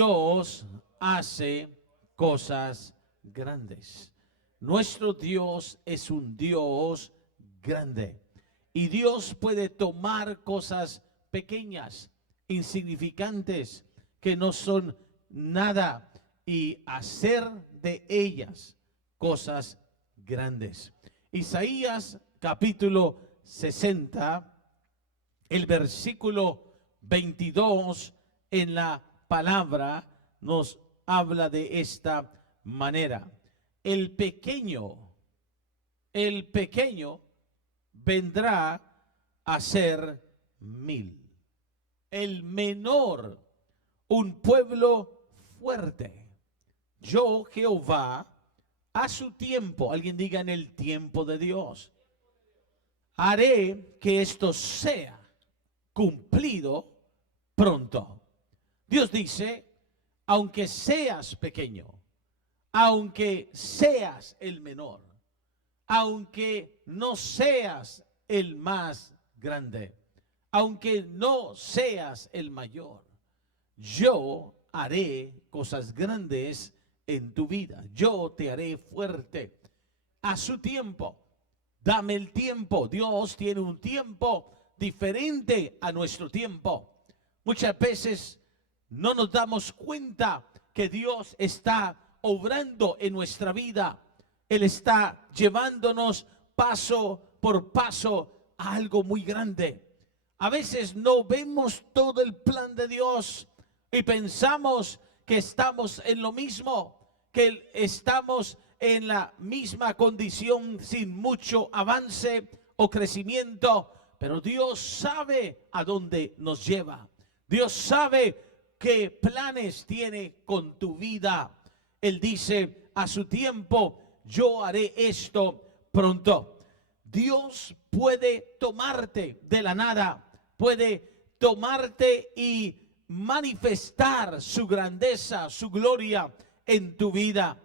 Dios hace cosas grandes. Nuestro Dios es un Dios grande. Y Dios puede tomar cosas pequeñas, insignificantes, que no son nada, y hacer de ellas cosas grandes. Isaías capítulo 60, el versículo 22 en la palabra nos habla de esta manera. El pequeño vendrá a ser 1000. El menor, un pueblo fuerte. Yo, Jehová, a su tiempo, alguien diga, en el tiempo de Dios, haré que esto sea cumplido pronto. Dios dice, aunque seas pequeño, aunque seas el menor, aunque no seas el más grande, aunque no seas el mayor, yo haré cosas grandes en tu vida. Yo te haré fuerte a su tiempo. Dame el tiempo. Dios tiene un tiempo diferente a nuestro tiempo. Muchas veces no nos damos cuenta que Dios está obrando en nuestra vida. Él está llevándonos paso por paso a algo muy grande. A veces no vemos todo el plan de Dios y pensamos que estamos en lo mismo, que estamos en la misma condición sin mucho avance o crecimiento. Pero Dios sabe a dónde nos lleva. Dios sabe qué planes tiene con tu vida. Él dice, a su tiempo yo haré esto pronto. Dios puede tomarte de la nada, puede tomarte y manifestar su grandeza, su gloria en tu vida.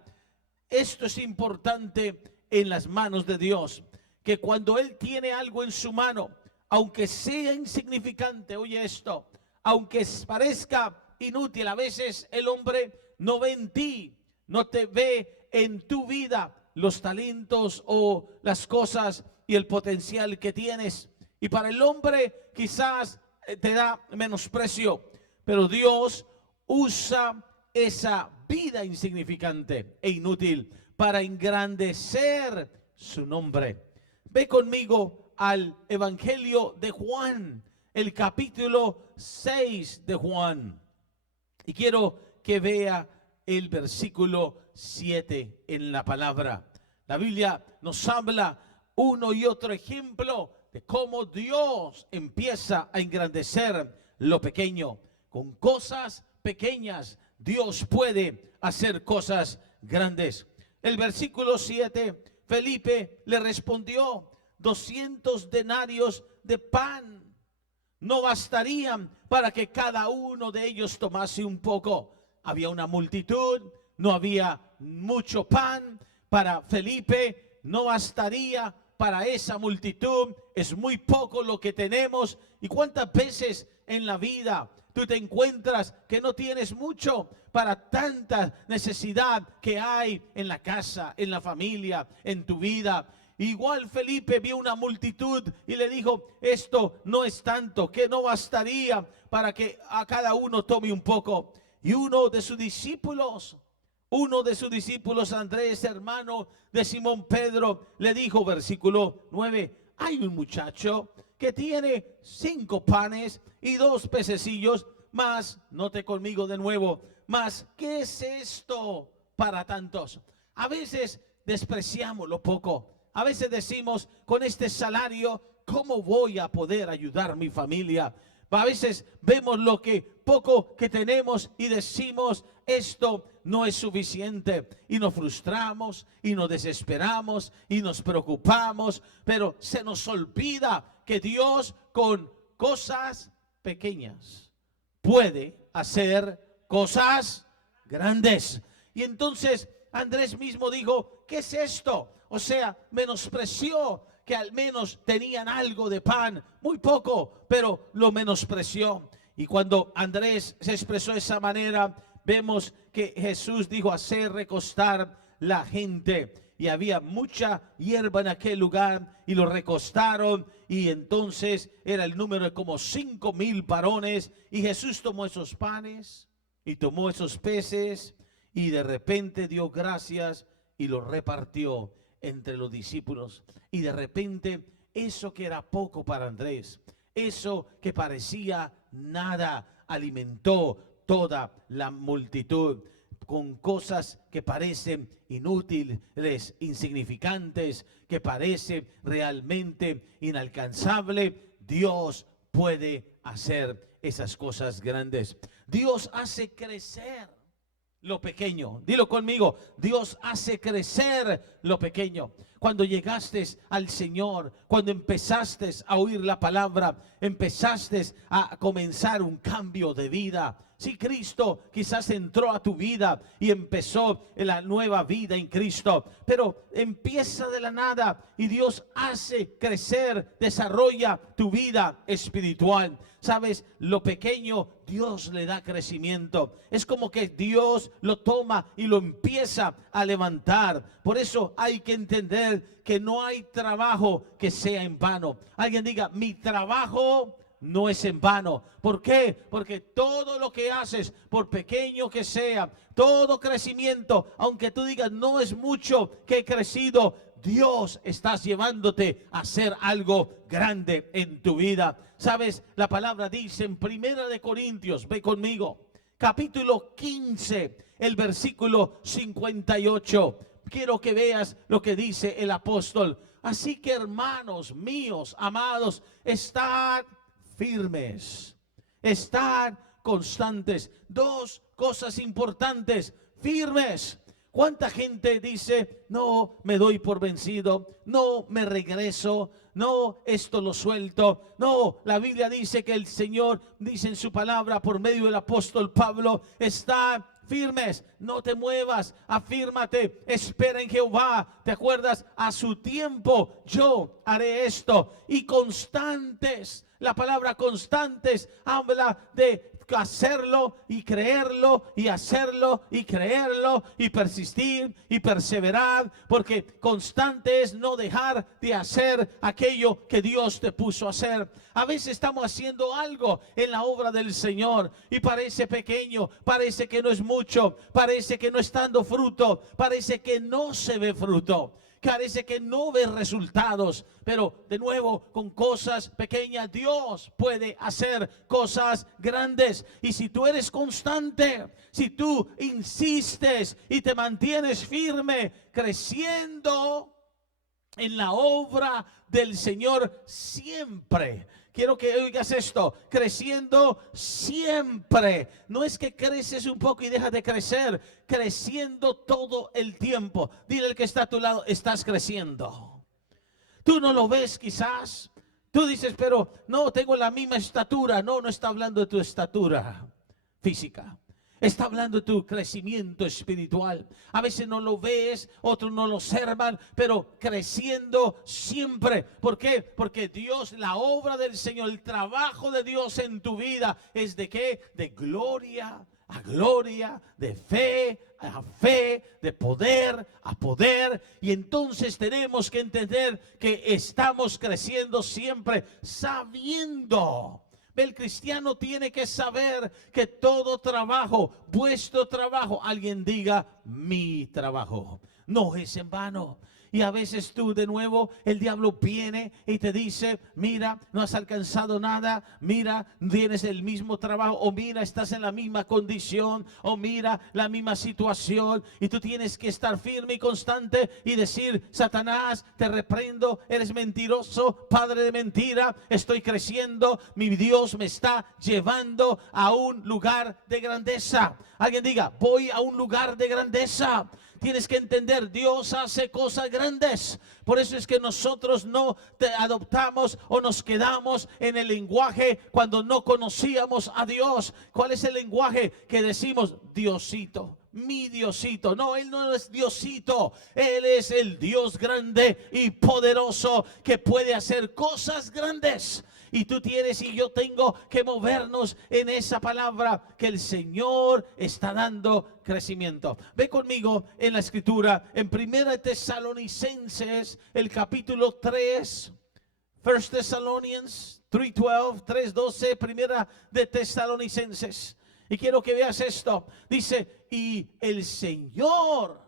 Esto es importante en las manos de Dios, que cuando Él tiene algo en su mano, aunque sea insignificante, oye esto, aunque parezca inútil, a veces el hombre no ve en ti, no te ve en tu vida los talentos o las cosas y el potencial que tienes. Y para el hombre quizás te da menosprecio, pero Dios usa esa vida insignificante e inútil para engrandecer su nombre. Ve conmigo al Evangelio de Juan, el capítulo 6 de Juan. Y quiero que vea el versículo 7 en la palabra. La Biblia nos habla uno y otro ejemplo de cómo Dios empieza a engrandecer lo pequeño. Con cosas pequeñas Dios puede hacer cosas grandes. El versículo 7, Felipe le respondió, 200 denarios de pan no bastarían para que cada uno de ellos tomase un poco. Había una multitud, no había mucho pan. Para Felipe no bastaría para esa multitud. Es muy poco lo que tenemos. ¿Y cuántas veces en la vida tú te encuentras que no tienes mucho para tanta necesidad que hay en la casa, en la familia, en tu vida? Igual Felipe vio una multitud y le dijo, esto no es tanto, que no bastaría para que a cada uno tome un poco. Y uno de sus discípulos, Andrés, hermano de Simón Pedro, le dijo, versículo 9, hay un muchacho que tiene 5 panes y 2 pececillos, mas, note conmigo de nuevo, mas, ¿qué es esto para tantos? A veces despreciamos lo poco. A veces decimos, con este salario, ¿cómo voy a poder ayudar a mi familia? A veces vemos lo que poco que tenemos y decimos, esto no es suficiente. Y nos frustramos y nos desesperamos y nos preocupamos. Pero se nos olvida que Dios con cosas pequeñas puede hacer cosas grandes. Y entonces Andrés mismo dijo, ¿qué es esto? O sea, menospreció que al menos tenían algo de pan, muy poco, pero lo menospreció. Y cuando Andrés se expresó de esa manera, vemos que Jesús dijo hacer recostar la gente. Y había mucha hierba en aquel lugar y lo recostaron, y entonces era el número de como 5,000 varones. Y Jesús tomó esos panes y tomó esos peces y de repente dio gracias y los repartió entre los discípulos. Y de repente eso que era poco para Andrés, eso que parecía nada, alimentó toda la multitud. Con cosas que parecen inútiles, insignificantes, que parecen realmente inalcanzables, Dios puede hacer esas cosas grandes. Dios hace crecer lo pequeño. Dilo conmigo, Dios hace crecer lo pequeño. Cuando llegaste al Señor, cuando empezaste a oír la palabra, empezaste a comenzar un cambio de vida. Si Cristo quizás entró a tu vida y empezó la nueva vida en Cristo, pero empieza de la nada y Dios hace crecer, desarrolla tu vida espiritual. ¿Sabes? Lo pequeño Dios le da crecimiento. Es como que Dios lo toma y lo empieza a levantar. Por eso hay que entender que no hay trabajo que sea en vano. Alguien diga, mi trabajo no es en vano. ¿Por qué? Porque todo lo que haces, por pequeño que sea, todo crecimiento, aunque tú digas no es mucho que he crecido, Dios está llevándote a hacer algo grande en tu vida. ¿Sabes? La palabra dice en 1 Corintios, ve conmigo, capítulo 15, el versículo 58. Quiero que veas lo que dice el apóstol. Así que, hermanos míos, amados, estad firmes, estad constantes. Dos cosas importantes: firmes. ¿Cuánta gente dice, no me doy por vencido, no me regreso, no, esto lo suelto? No, la Biblia dice que el Señor dice en su palabra por medio del apóstol Pablo, está firmes, no te muevas, afírmate, espera en Jehová. ¿Te acuerdas? A su tiempo yo haré esto. Y constantes. La palabra constantes habla de hacerlo y creerlo y hacerlo y creerlo y persistir y perseverar, porque constante es no dejar de hacer aquello que Dios te puso a hacer. A veces estamos haciendo algo en la obra del Señor y parece pequeño, parece que no es mucho, parece que no está dando fruto, parece que no se ve fruto, parece que no ve resultados. Pero de nuevo, con cosas pequeñas Dios puede hacer cosas grandes. Y si tú eres constante, si tú insistes y te mantienes firme, creciendo en la obra del Señor siempre. Quiero que oigas esto, creciendo siempre. No es que creces un poco y dejas de crecer, creciendo todo el tiempo. Dile al que está a tu lado, estás creciendo. Tú no lo ves quizás. Tú dices, pero no, tengo la misma estatura. No, no está hablando de tu estatura física. Está hablando de tu crecimiento espiritual. A veces no lo ves, otros no lo observan, pero creciendo siempre. ¿Por qué? Porque Dios, la obra del Señor, el trabajo de Dios en tu vida es de ¿qué? De gloria a gloria, de fe a fe, de poder a poder. Y entonces tenemos que entender que estamos creciendo siempre sabiendo. El cristiano tiene que saber que todo trabajo, vuestro trabajo, alguien diga mi trabajo, no es en vano. Y a veces tú de nuevo, el diablo viene y te dice, mira, no has alcanzado nada, mira, tienes el mismo trabajo, o mira, estás en la misma condición, o mira, la misma situación. Y tú tienes que estar firme y constante y decir, Satanás, te reprendo, eres mentiroso, padre de mentira, estoy creciendo, mi Dios me está llevando a un lugar de grandeza. Alguien diga, voy a un lugar de grandeza. Tienes que entender, Dios hace cosas grandes. Por eso es que nosotros no te adoptamos o nos quedamos en el lenguaje cuando no conocíamos a Dios. ¿Cuál es el lenguaje que decimos? Diosito, mi Diosito. No, Él no es Diosito. Él es el Dios grande y poderoso que puede hacer cosas grandes. Y tú tienes y yo tengo que movernos en esa palabra que el Señor está dando crecimiento. Ve conmigo en la escritura, en 1 Tesalonicenses, el capítulo 3, 1 Thessalonians 3:12, 3:12, primera de Tesalonicenses. Y quiero que veas esto. Dice, y el Señor,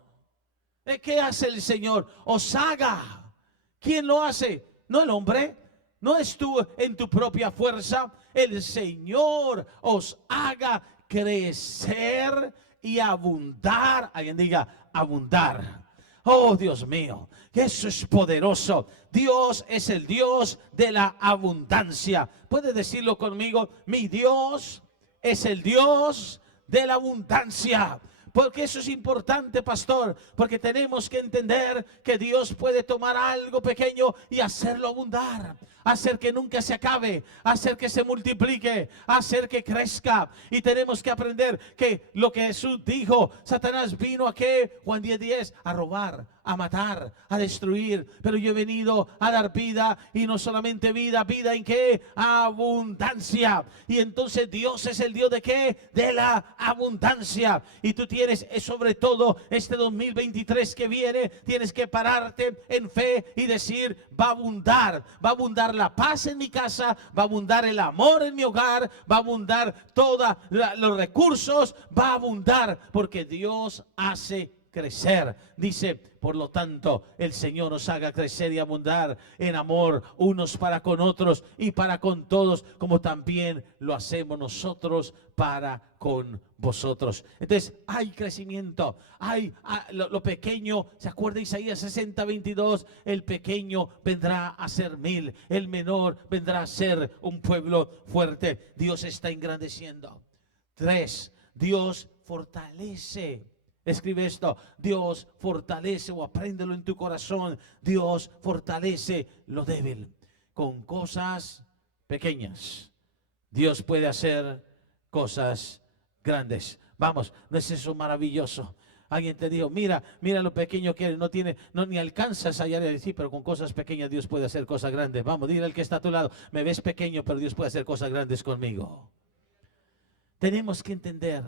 ¿qué hace el Señor? Os haga. ¿Quién lo hace? No el hombre. No es tú en tu propia fuerza. El Señor os haga crecer y abundar. Alguien diga, abundar. Oh, Dios mío, eso es poderoso. Dios es el Dios de la abundancia. ¿Puede decirlo conmigo? Mi Dios es el Dios de la abundancia. Porque eso es importante, pastor, porque tenemos que entender que Dios puede tomar algo pequeño y hacerlo abundar, hacer que nunca se acabe, hacer que se multiplique, hacer que crezca. Y tenemos que aprender que lo que Jesús dijo, Satanás vino a ¿qué? Juan 10:10, a robar, a matar, a destruir, pero yo he venido a dar vida, y no solamente vida, vida en qué? Abundancia. Y entonces Dios es el Dios de qué? De la abundancia. Y tú tienes, sobre todo este 2023 que viene, tienes que pararte en fe y decir, va a abundar la paz en mi casa, va a abundar el amor en mi hogar, va a abundar todos los recursos, va a abundar, porque Dios hace crecer. Dice, por lo tanto, el Señor nos haga crecer y abundar en amor unos para con otros y para con todos, como también lo hacemos nosotros para con vosotros. Entonces hay crecimiento, hay lo pequeño. ¿Se acuerda Isaías 60:22? El pequeño vendrá a ser 1000, el menor vendrá a ser un pueblo fuerte. Dios está engrandeciendo. 3, Dios fortalece. Escribe esto: Dios fortalece, o apréndelo en tu corazón. Dios fortalece lo débil. Con cosas pequeñas Dios puede hacer cosas grandes. Vamos, ¿no es eso maravilloso? Alguien te dijo, mira lo pequeño que eres, no ni alcanzas allá de decir, pero con cosas pequeñas Dios puede hacer cosas grandes. Vamos, dile al que está a tu lado, me ves pequeño, pero Dios puede hacer cosas grandes conmigo. Tenemos que entender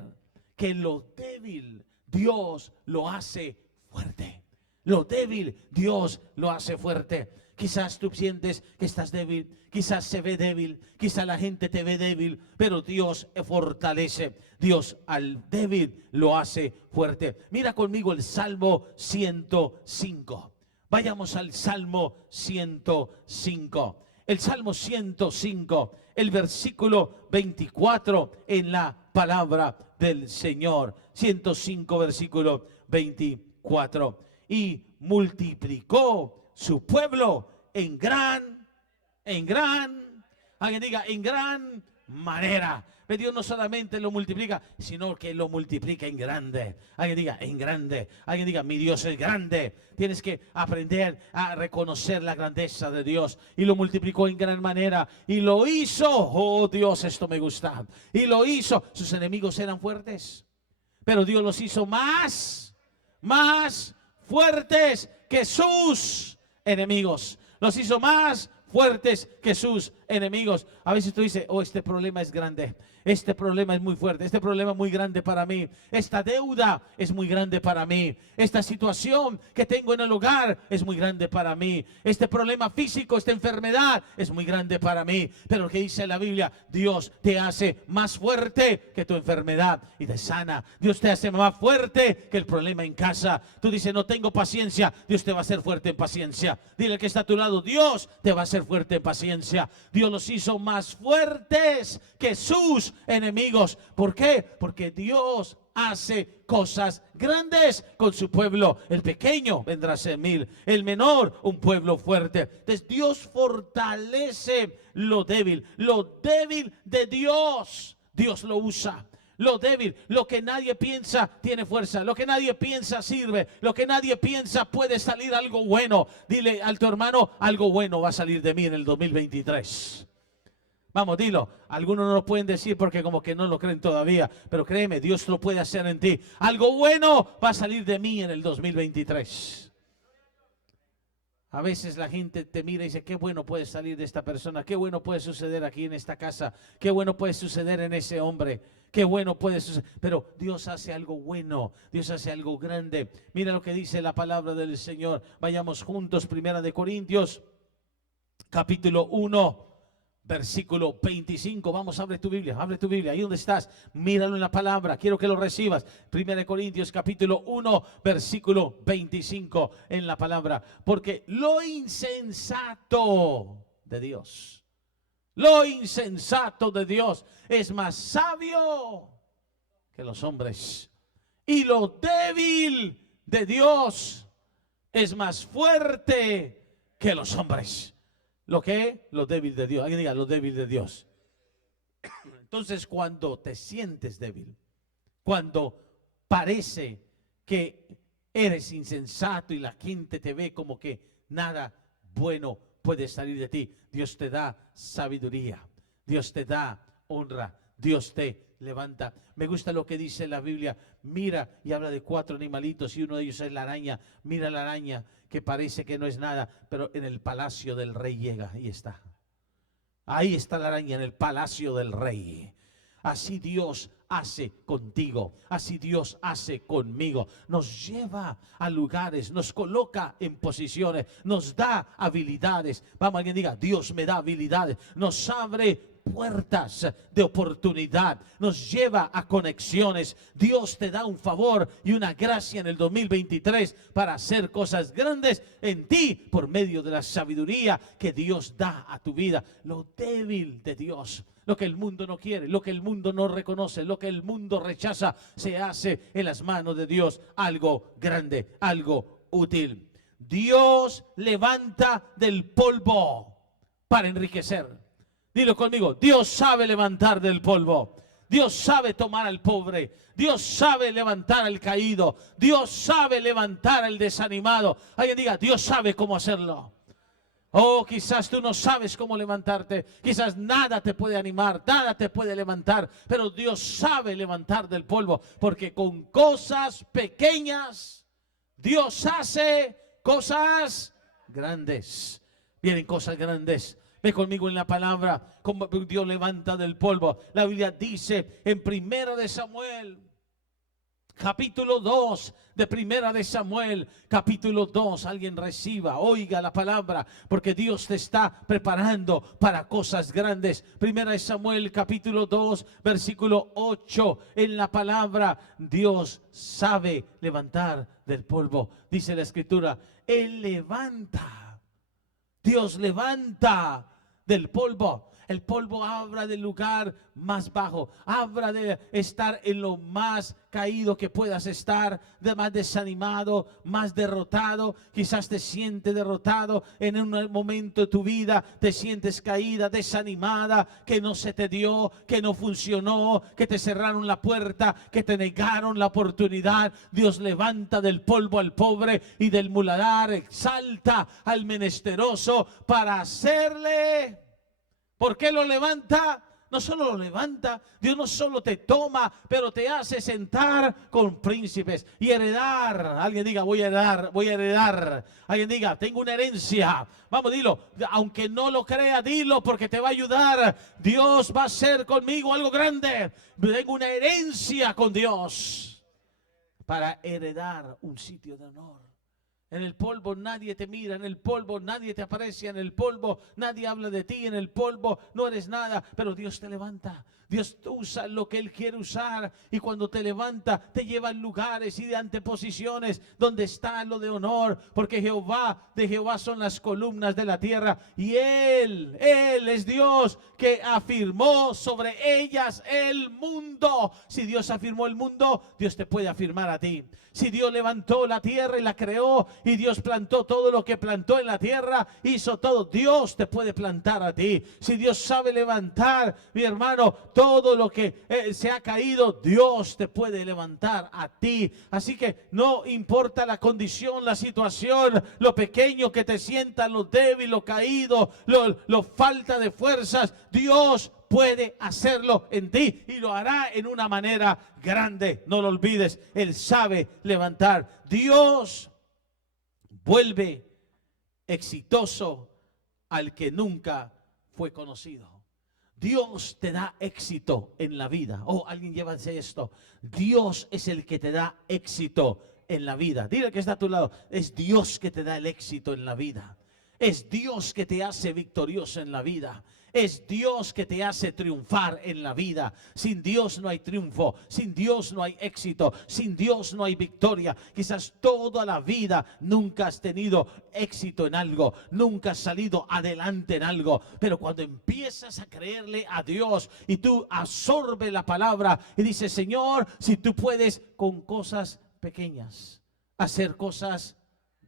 que lo débil Dios lo hace fuerte. Lo débil Dios lo hace fuerte. Quizás tú sientes que estás débil, quizás se ve débil, quizás la gente te ve débil, pero Dios fortalece. Dios al débil lo hace fuerte. Mira conmigo el Salmo 105. Vayamos al Salmo 105. El Salmo 105, el versículo 24 en la palabra del Señor. 105, versículo 24. Y multiplicó su pueblo en gran, alguien diga, en gran manera. Pero Dios no solamente lo multiplica, sino que lo multiplica en grande. Alguien diga, en grande. Alguien diga, mi Dios es grande. Tienes que aprender a reconocer la grandeza de Dios. Y lo multiplicó en gran manera. Y lo hizo. Oh Dios, esto me gusta. Y lo hizo. Sus enemigos eran fuertes, pero Dios los hizo más fuertes que sus enemigos. Los hizo más fuertes que sus enemigos. A veces tú dices, oh, este problema es grande, este problema es muy fuerte, este problema es muy grande para mí, esta deuda es muy grande para mí, esta situación que tengo en el hogar es muy grande para mí, este problema físico, esta enfermedad es muy grande para mí. Pero lo que dice la Biblia, Dios te hace más fuerte que tu enfermedad y te sana. Dios te hace más fuerte que el problema en casa. Tú dices, no tengo paciencia, Dios te va a hacer fuerte en paciencia. Dile al que está a tu lado, Dios te va a hacer fuerte en paciencia. Dios los hizo más fuertes que sus enemigos. ¿Por qué? Porque Dios hace cosas grandes con su pueblo. El pequeño vendrá a ser 1000, el menor un pueblo fuerte. Entonces Dios fortalece lo débil de Dios. Dios lo usa. Lo débil, lo que nadie piensa tiene fuerza, lo que nadie piensa sirve, lo que nadie piensa puede salir algo bueno. Dile a tu hermano, algo bueno va a salir de mí en el 2023. Vamos, dilo. Algunos no lo pueden decir porque como que no lo creen todavía. Pero créeme, Dios lo puede hacer en ti. Algo bueno va a salir de mí en el 2023. A veces la gente te mira y dice, qué bueno puede salir de esta persona, qué bueno puede suceder aquí en esta casa, qué bueno puede suceder en ese hombre, qué bueno puede suceder. Pero Dios hace algo bueno, Dios hace algo grande. Mira lo que dice la palabra del Señor. Vayamos juntos, 1 Corintios, capítulo 1. Versículo 25, vamos, abre tu Biblia, ahí donde estás, míralo en la palabra, quiero que lo recibas. 1 Corintios capítulo 1, versículo 25 en la palabra. Porque lo insensato de Dios, es más sabio que los hombres, y lo débil de Dios es más fuerte que los hombres. ¿Lo qué? Lo débil de Dios. Alguien diga, lo débil de Dios. Entonces, cuando te sientes débil, cuando parece que eres insensato y la gente te ve como que nada bueno puede salir de ti, Dios te da sabiduría, Dios te da honra, Dios te levanta. Me gusta lo que dice la Biblia. Mira, y habla de 4 animalitos y uno de ellos es la araña. Mira la araña, que parece que no es nada, pero en el palacio del rey llega. Ahí está. Ahí está la araña, en el palacio del rey. Así Dios hace contigo, así Dios hace conmigo. Nos lleva a lugares, nos coloca en posiciones, nos da habilidades. Vamos, alguien diga, Dios me da habilidades. Nos abre puertas de oportunidad, nos lleva a conexiones. Dios te da un favor y una gracia en el 2023 para hacer cosas grandes en ti por medio de la sabiduría que Dios da a tu vida. Lo débil de Dios, lo que el mundo no quiere, lo que el mundo no reconoce, lo que el mundo rechaza, se hace en las manos de Dios algo grande, algo útil. Dios levanta del polvo para enriquecer. Dilo conmigo, Dios sabe levantar del polvo. Dios sabe tomar al pobre. Dios sabe levantar al caído. Dios sabe levantar al desanimado. Alguien diga, Dios sabe cómo hacerlo. Oh, quizás tú no sabes cómo levantarte. Quizás nada te puede animar, nada te puede levantar. Pero Dios sabe levantar del polvo. Porque con cosas pequeñas, Dios hace cosas grandes. Vienen cosas grandes. Ve conmigo en la palabra, como Dios levanta del polvo. La Biblia dice en 1 Samuel, capítulo 2, de 1 Samuel, capítulo 2. Alguien reciba, oiga la palabra, porque Dios te está preparando para cosas grandes. 1 Samuel, capítulo 2, versículo 8. En la palabra, Dios sabe levantar del polvo. Dice la Escritura, Él levanta. Dios levanta del polvo. El polvo habla del lugar más bajo, habla de estar en lo más caído que puedas estar, de más desanimado, más derrotado. Quizás te sientes derrotado en un momento de tu vida, te sientes caída, desanimada, que no se te dio, que no funcionó, que te cerraron la puerta, que te negaron la oportunidad. Dios levanta del polvo al pobre y del muladar exalta al menesteroso para hacerle. ¿Por qué lo levanta? No solo lo levanta, Dios no solo te toma, pero te hace sentar con príncipes y heredar. Alguien diga, voy a heredar, voy a heredar. Alguien diga, tengo una herencia. Vamos, dilo, aunque no lo crea, dilo, porque te va a ayudar. Dios va a hacer conmigo algo grande. Tengo una herencia con Dios para heredar un sitio de honor. En el polvo nadie te mira, en el polvo nadie te aprecia, en el polvo nadie habla de ti, en el polvo no eres nada, pero Dios te levanta. Dios usa lo que Él quiere usar, y cuando te levanta te lleva a lugares y de anteposiciones donde está lo de honor, porque de Jehová son las columnas de la tierra, y Él es Dios que afirmó sobre ellas el mundo. Si Dios afirmó el mundo, Dios te puede afirmar a ti. Si Dios levantó la tierra y la creó y Dios plantó todo lo que plantó en la tierra, hizo todo. Dios te puede plantar a ti. Si Dios sabe levantar, mi hermano, todo lo que se ha caído, Dios te puede levantar a ti. Así que no importa la condición, la situación, lo pequeño que te sientas, lo débil, lo caído, lo falta de fuerzas, Dios puede hacerlo en ti y lo hará en una manera grande. No lo olvides, Él sabe levantar. Dios vuelve exitoso al que nunca fue conocido. Dios te da éxito en la vida. Oh, alguien llévase esto. Dios es el que te da éxito en la vida. Dile que está a tu lado. Es Dios que te da el éxito en la vida. Es Dios que te hace victorioso en la vida. Es Dios que te hace triunfar en la vida. Sin Dios no hay triunfo. Sin Dios no hay éxito. Sin Dios no hay victoria. Quizás toda la vida nunca has tenido éxito en algo. Nunca has salido adelante en algo. Pero cuando empiezas a creerle a Dios y tú absorbes la palabra y dices, Señor, si tú puedes con cosas pequeñas hacer cosas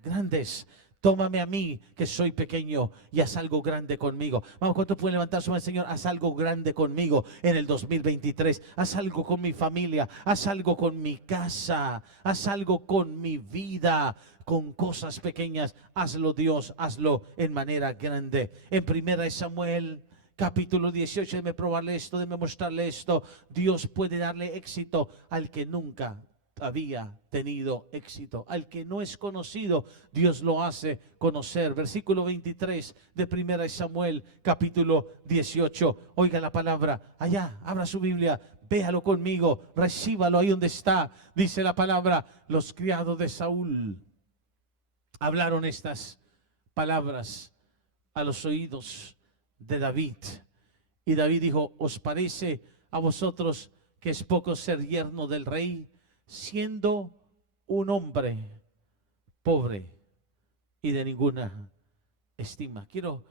grandes, tómame a mí, que soy pequeño, y haz algo grande conmigo. Vamos, ¿cuántos pueden levantar su mano? Señor, haz algo grande conmigo en el 2023. Haz algo con mi familia, haz algo con mi casa, haz algo con mi vida, con cosas pequeñas. Hazlo, Dios, hazlo en manera grande. En 1 Samuel capítulo 18, déjeme probarle esto, déjeme mostrarle esto. Dios puede darle éxito al que nunca había tenido éxito. Al que no es conocido, Dios lo hace conocer. Versículo 23 de 1 Samuel capítulo 18. Oiga la palabra. Allá, abra su Biblia, véalo conmigo, recíbalo ahí donde está. Dice la palabra: los criados de Saúl hablaron estas palabras a los oídos de David. Y David dijo: ¿os parece a vosotros que es poco ser yerno del rey, siendo un hombre pobre y de ninguna estima? Quiero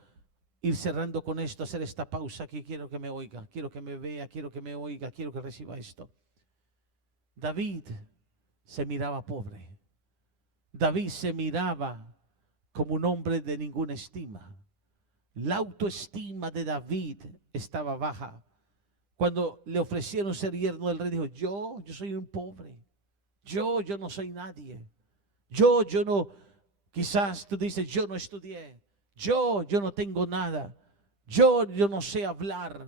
ir cerrando con esto, hacer esta pausa aquí. Quiero que me oiga, quiero que me vea, quiero que me oiga, quiero que reciba esto. David se miraba pobre. David se miraba como un hombre de ninguna estima. La autoestima de David estaba baja. Cuando le ofrecieron ser yerno del rey, dijo: yo soy un pobre. Yo no soy nadie. Yo no, quizás tú dices: yo no estudié. Yo no tengo nada. Yo no sé hablar.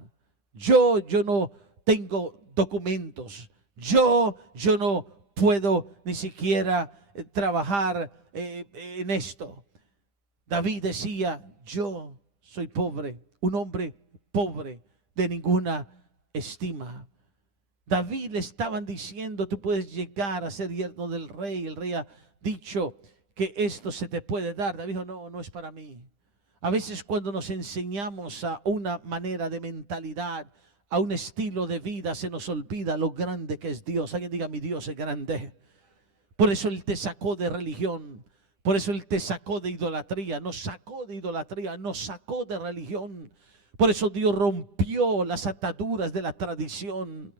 Yo no tengo documentos. Yo no puedo ni siquiera trabajar en esto. David decía: yo soy pobre, un hombre pobre, de ninguna estima. David le estaban diciendo: tú puedes llegar a ser yerno del rey. El rey ha dicho que esto se te puede dar. David dijo: no es para mí. A veces cuando nos enseñamos a una manera de mentalidad, a un estilo de vida, se nos olvida lo grande que es Dios. Alguien diga: mi Dios es grande. Por eso Él te sacó de religión. Por eso Él te sacó de idolatría. Nos sacó de idolatría, nos sacó de religión. Por eso Dios rompió las ataduras de la tradición.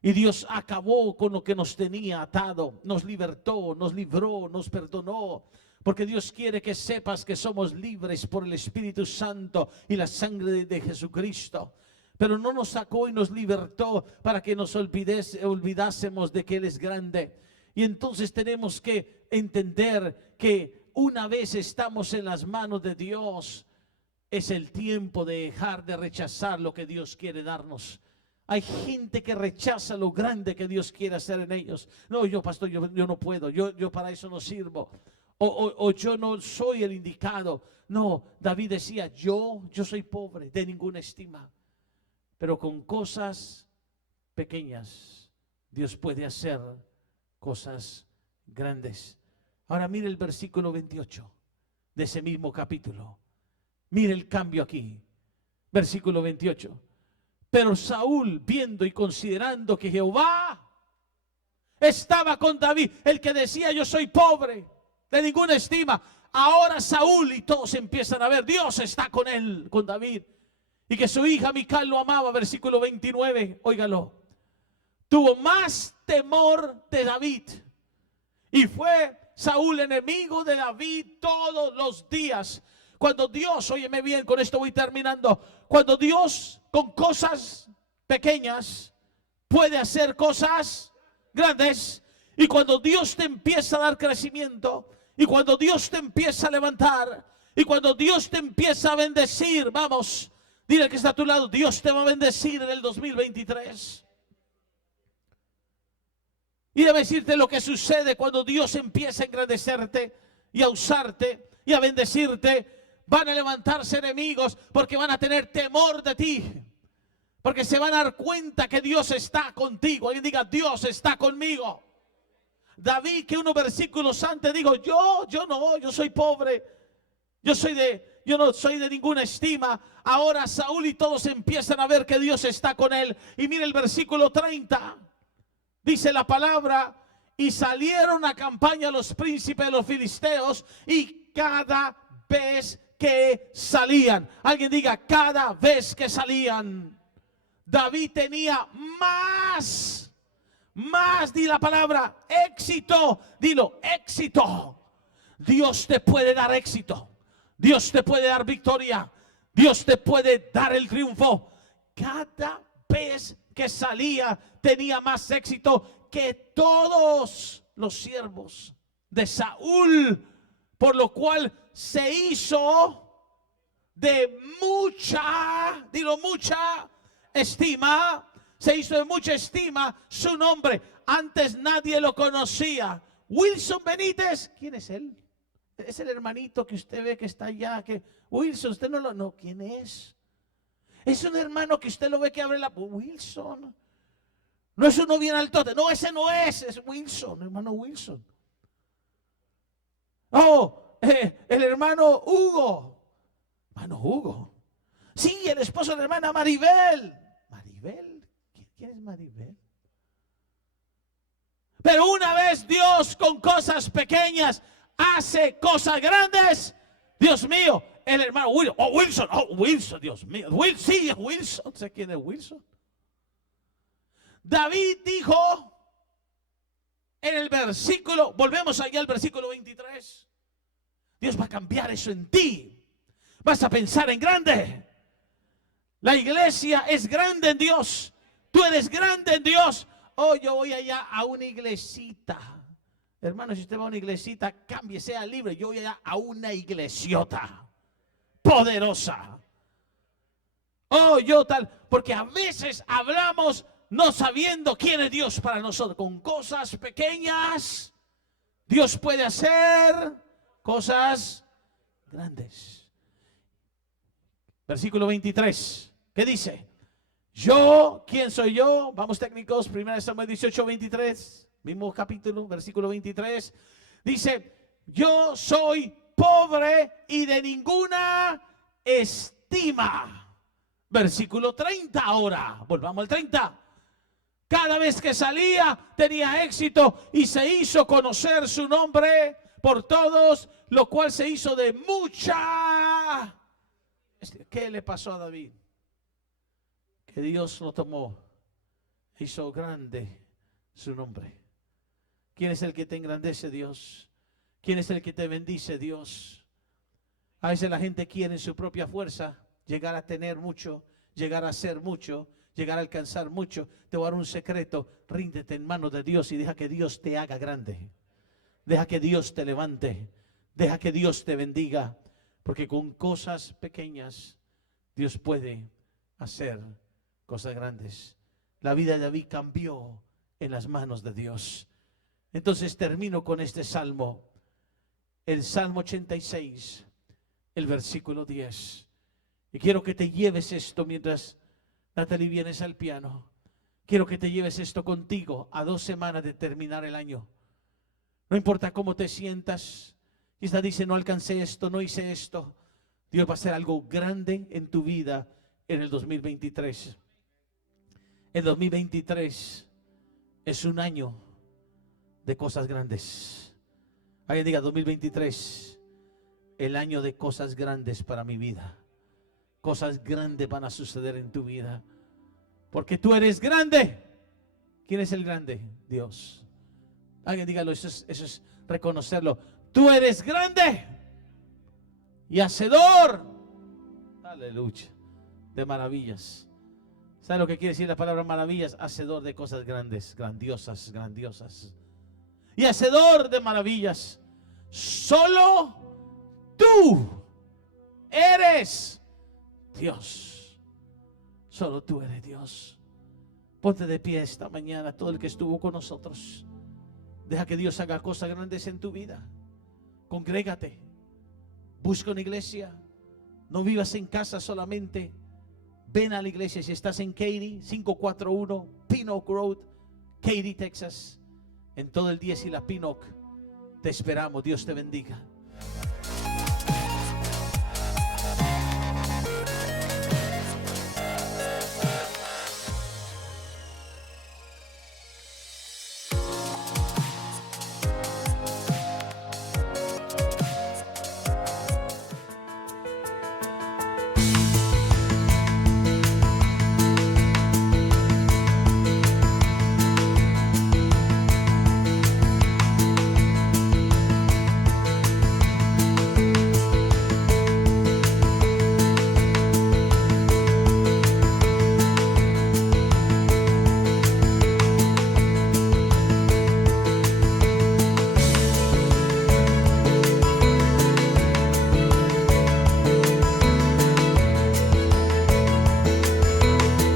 Y Dios acabó con lo que nos tenía atado. Nos libertó, nos libró, nos perdonó. Porque Dios quiere que sepas que somos libres por el Espíritu Santo y la sangre de Jesucristo. Pero no nos sacó y nos libertó para que nos olvidásemos de que Él es grande. Y entonces tenemos que entender que una vez estamos en las manos de Dios, es el tiempo de dejar de rechazar lo que Dios quiere darnos. Hay gente que rechaza lo grande que Dios quiere hacer en ellos. No, pastor, yo no puedo, yo para eso no sirvo. O yo no soy el indicado. No, David decía: yo soy pobre, de ninguna estima. Pero con cosas pequeñas Dios puede hacer cosas grandes. Ahora mire el versículo 28 de ese mismo capítulo. Mire el cambio aquí. Versículo 28. Pero Saúl, viendo y considerando que Jehová estaba con David, el que decía: yo soy pobre, de ninguna estima, ahora Saúl y todos empiezan a ver: Dios está con él, con David, y que su hija Mical lo amaba. Versículo 29, óigalo. Tuvo más temor de David y fue Saúl enemigo de David todos los días. Cuando Dios, óyeme bien, con esto voy terminando. Cuando Dios con cosas pequeñas puede hacer cosas grandes. Y cuando Dios te empieza a dar crecimiento, y cuando Dios te empieza a levantar, y cuando Dios te empieza a bendecir, vamos, dile al que está a tu lado, Dios te va a bendecir en el 2023. Y debe decirte lo que sucede cuando Dios empieza a engrandecerte y a usarte y a bendecirte. Van a levantarse enemigos porque van a tener temor de ti. Porque se van a dar cuenta que Dios está contigo. Alguien diga, Dios está conmigo. David, que unos versículos antes dijo, yo soy pobre. Yo no soy de ninguna estima. Ahora Saúl y todos empiezan a ver que Dios está con él. Y mire el versículo 30. Dice la palabra, y salieron a campaña los príncipes de los filisteos, y cada vez que salían, alguien diga, cada vez que salían, David tenía más, di la palabra, éxito, dilo, éxito. Dios te puede dar éxito, Dios te puede dar victoria, Dios te puede dar el triunfo. Cada vez que salía tenía más éxito que todos los siervos de Saúl, por lo cual se hizo de mucha, dilo, mucha estima, se hizo de mucha estima su nombre. Antes nadie lo conocía. Wilson Benítez, ¿quién es él? Es el hermanito que usted ve que está allá, que Wilson, usted no, ¿quién es? Es un hermano que usted lo ve que abre la... Wilson. No es uno bien altote. No, ese no es Wilson, hermano Wilson. Oh, el hermano Hugo. Hermano Hugo. Sí, el esposo de la hermana Maribel. ¿Maribel? ¿Quién es Maribel? Pero una vez Dios con cosas pequeñas hace cosas grandes. Dios mío, el hermano Wilson. Wilson, Dios mío. Sí, Wilson. No sé quién es Wilson. David dijo en el versículo, volvemos allá al versículo 23. Dios va a cambiar eso en ti. Vas a pensar en grande. La iglesia es grande en Dios. Tú eres grande en Dios. Oh, yo voy allá a una iglesita. Hermano, si usted va a una iglesita, cambie, sea libre. Yo voy allá a una iglesiota poderosa. Oh, yo tal. Porque a veces hablamos no sabiendo quién es Dios para nosotros. Con cosas pequeñas, Dios puede hacer cosas grandes. Versículo 23. ¿Qué dice? Yo, ¿quién soy yo? Vamos técnicos, 1 Samuel 18, 23. Mismo capítulo, versículo 23. Dice, yo soy pobre y de ninguna estima. Versículo 30 ahora. Volvamos al 30. Cada vez que salía tenía éxito y se hizo conocer su nombre por todos, lo cual se hizo de mucha. ¿Qué le pasó a David? Que Dios lo tomó, hizo grande su nombre. ¿Quién es el que te engrandece, Dios? ¿Quién es el que te bendice, Dios? A veces la gente quiere en su propia fuerza llegar a tener mucho, llegar a ser mucho, llegar a alcanzar mucho. Te voy a dar un secreto: ríndete en manos de Dios y deja que Dios te haga grande. Deja que Dios te levante. Deja que Dios te bendiga. Porque con cosas pequeñas Dios puede hacer cosas grandes. La vida de David cambió en las manos de Dios. Entonces termino con este salmo. El Salmo 86, el versículo 10. Y quiero que te lleves esto mientras Natalie vienes al piano. Quiero que te lleves esto contigo a 2 semanas de terminar el año. No importa cómo te sientas. Quizás dice, no alcancé esto, no hice esto. Dios va a hacer algo grande en tu vida en el 2023. El 2023 es un año de cosas grandes. Alguien diga, 2023, el año de cosas grandes para mi vida. Cosas grandes van a suceder en tu vida. Porque tú eres grande. ¿Quién es el grande? Dios. Alguien dígalo, eso es reconocerlo. Tú eres grande y hacedor, aleluya, de maravillas. ¿Sabe lo que quiere decir la palabra maravillas? Hacedor de cosas grandes, grandiosas, grandiosas. Y hacedor de maravillas. Solo tú eres Dios. Solo tú eres Dios. Ponte de pie esta mañana, todo el que estuvo con nosotros. Deja que Dios haga cosas grandes en tu vida. Congrégate. Busca una iglesia. No vivas en casa solamente. Ven a la iglesia. Si estás en Katy, 541 Pinnock Road, Katy, Texas, en todo el 10 y la Pinnock, te esperamos. Dios te bendiga.